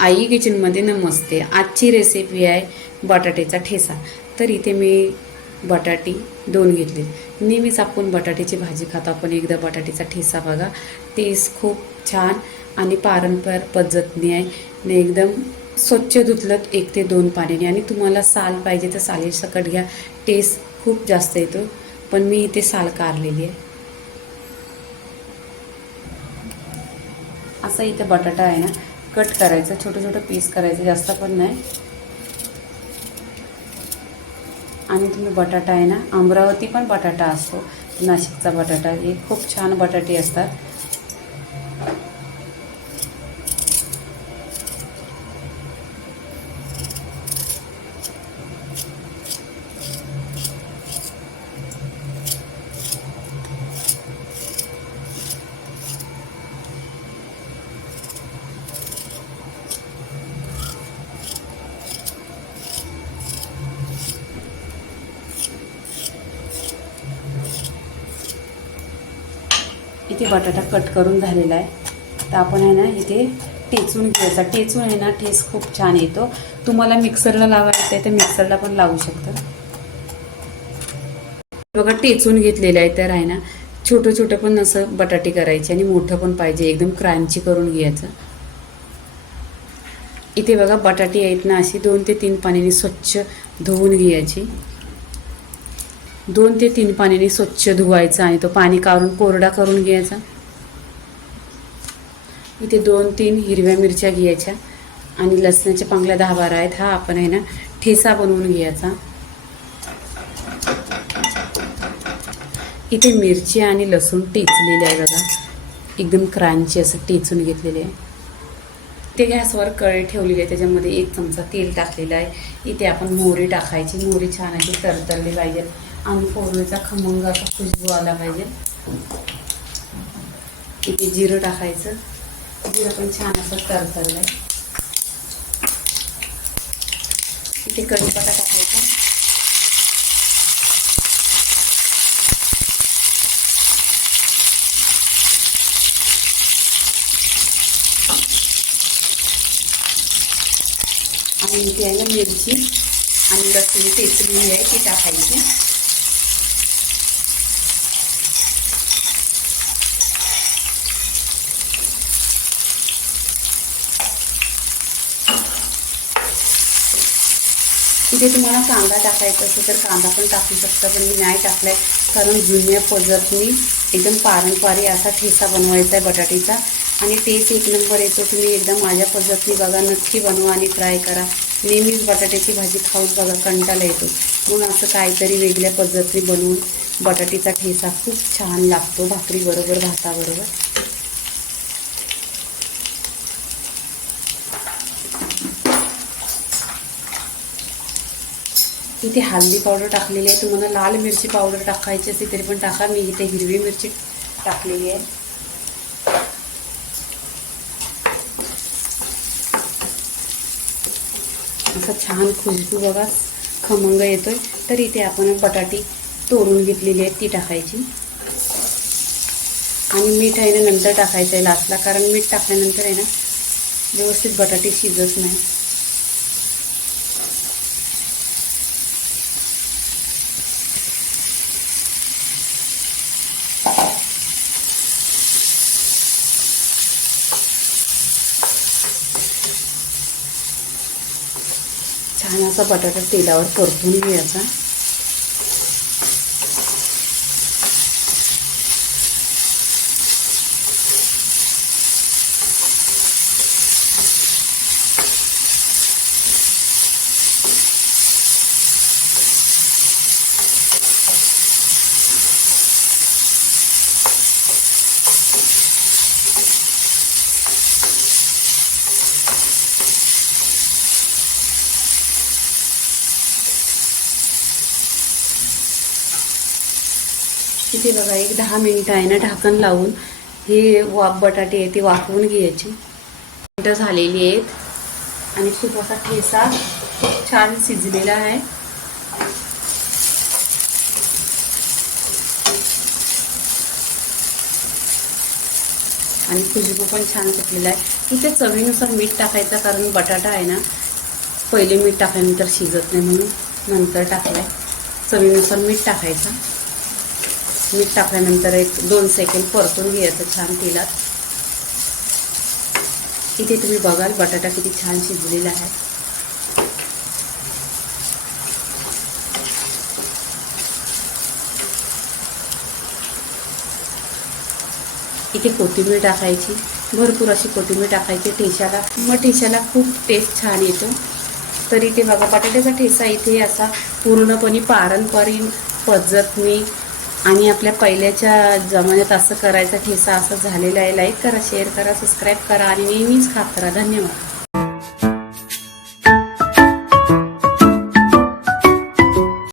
आई किचनमध्ये नमस्ते. आजची रेसिपी आहे बटाट्याचा ठेसा. तर इथे मी बटाटी दोन घेतली. नेहमीच आपण बटाट्याची भाजी खातो. आपण एकदा बटाट्याचा ठेसा बघा. टेस्ट खूप छान आणि पारंपरिक पद्धतीने आहे. आणि एकदम स्वच्छ धुतलं एक ते दोन पाण्याने. आणि तुम्हाला साल पाहिजे तर साली सकट घ्या. टेस्ट खूप जास्त येतो. पण मी इथे साल कारलेली आहे. असं इथं बटाटा आहे ना कट करायचं छोटं छोटं पीस करायचं जास्त पण नाही. आणि तुम्ही बटाटा आहे ना अमरावती पण बटाटा असतो. नाशिकचा बटाटा हे खूप छान बटाटे असतात. इथे बटाटा कट करून झालेला आहे. तर आपण आहे ना इथे टेचून घ्यायचा. टेचून आहे ना ठेस खूप छान येतो. तुम्हाला मिक्सरला लावायचं आहे तर मिक्सरला पण लावू शकता. बघा टेचून घेतलेलं आहे तर आहे ना छोटं छोटं पण असं बटाटे करायचे आणि मोठं पण पाहिजे. एकदम क्रांची करून घ्यायचं. इथे बघा बटाटे आहेत ना अशी दोन ते तीन पाण्याने स्वच्छ धुवून घ्यायची. दोन ते तीन पाण्याने स्वच्छ धुवायचा आणि तो पाणी काढून कोरडा करून घ्यायचा. इथे दोन तीन हिरव्या मिरच्या घ्यायच्या आणि लसणाच्या पांगल्या दहा बारा आहेत. हा आपण आहे ना ठेसा बनवून घ्यायचा. इथे मिरची आणि लसूण टेचलेले आहे बघा. एकदम क्रांची असं टेचून घेतलेले आहे. ते गॅसवर कळी ठेवलेली आहे. त्याच्यामध्ये एक चमचा तेल टाकलेलं आहे. इथे आपण मोहरी टाकायची. मोहरी छान अशी तरतरली पाहिजे. आणि फोडणीचा खमंग असा खुशबू आला पाहिजे. इथे जिरं टाकायचं. जिरं पण छान असं तरतरलं आहे इथे कढीपत्ता टाकायचा. आणि इथे आहे ना मिरची आणि लसूण टेचलेली आहे ती टाकायची. तिथे तुम्हाला कांदा टाकायचा असेल तर कांदा पण टाकू शकता पण मी नाही टाकलाय. कारण जुन्या पद्धतीने एकदम पारंपरिक असा ठेसा बनवायचा आहे बटाटीचा. आणि टेस्ट एक नंबर येतो तुम्ही एकदम माझ्या पद्धतीने बघा नक्की बनवा आणि ट्राय करा. नेहमीच बटाट्याची भाजी खाऊन बघा कंटाला येतो. म्हणून असं काहीतरी वेगळ्या पद्धतीने बनवून बटाटीचा ठेसा खूप छान लागतो भाकरीबरोबर भाताबरोबर. इथे हळदी पावडर टाकलेली आहे तुम्हाला लाल मिरची पावडर टाकायची असते तरी पण टाका. मी इथे हिरवी मिरची टाकलेली आहे. असं छान खुशबू बघा खमंग येतोय. तर इथे आपण बटाटी तोडून घेतलेली आहे ती टाकायची. आणि मीठ आहे ना नंतर टाकायचं आहे लास्टला कारण मीठ टाकल्यानंतर आहे ना व्यवस्थित बटाटे शिजत नाही. छान असा बटाटा तेलावर परतून घ्यायचा. इथे बघा एक दहा मिनिटं आहे ना ढाकण लावून. हे वाफ बटाटे आहे ते वाफवून घ्यायची. मिनटं झालेली आहेत. आणि खूप असा ठेसा खूप छान शिजलेला आहे. आणि खुशबू पण छान सुटलेला आहे. इथे चवीनुसार मीठ टाकायचं कारण बटाटा आहे ना पहिले मीठ टाकल्यानंतर शिजत नाही म्हणून नंतर टाकलं आहे चवीनुसार मीठ टाकायचं. मीठ टाकल्यानंतर एक दोन सेकंड परतून घ्यायचं छान तेलात. इथे तुम्ही बघाल बटाटा किती छान शिजलेला आहे. इथे कोथिंबीर टाकायची. भरपूर अशी कोथिंबीर टाकायची. ठेशाला मग ठेशाला खूप टेस्ट छान येतो. तर इथे बघा बटाट्याचा ठेसा इथे असा पूर्णपणे पारंपरिक पद्धतनी आणि आपल्या पहिल्याच्या जमान्यात असं करायचा ठेसा असं झालेला आहे. लाईक करा शेअर करा सबस्क्राईब करा आणि नेहमीच खात करा धन्यवाद.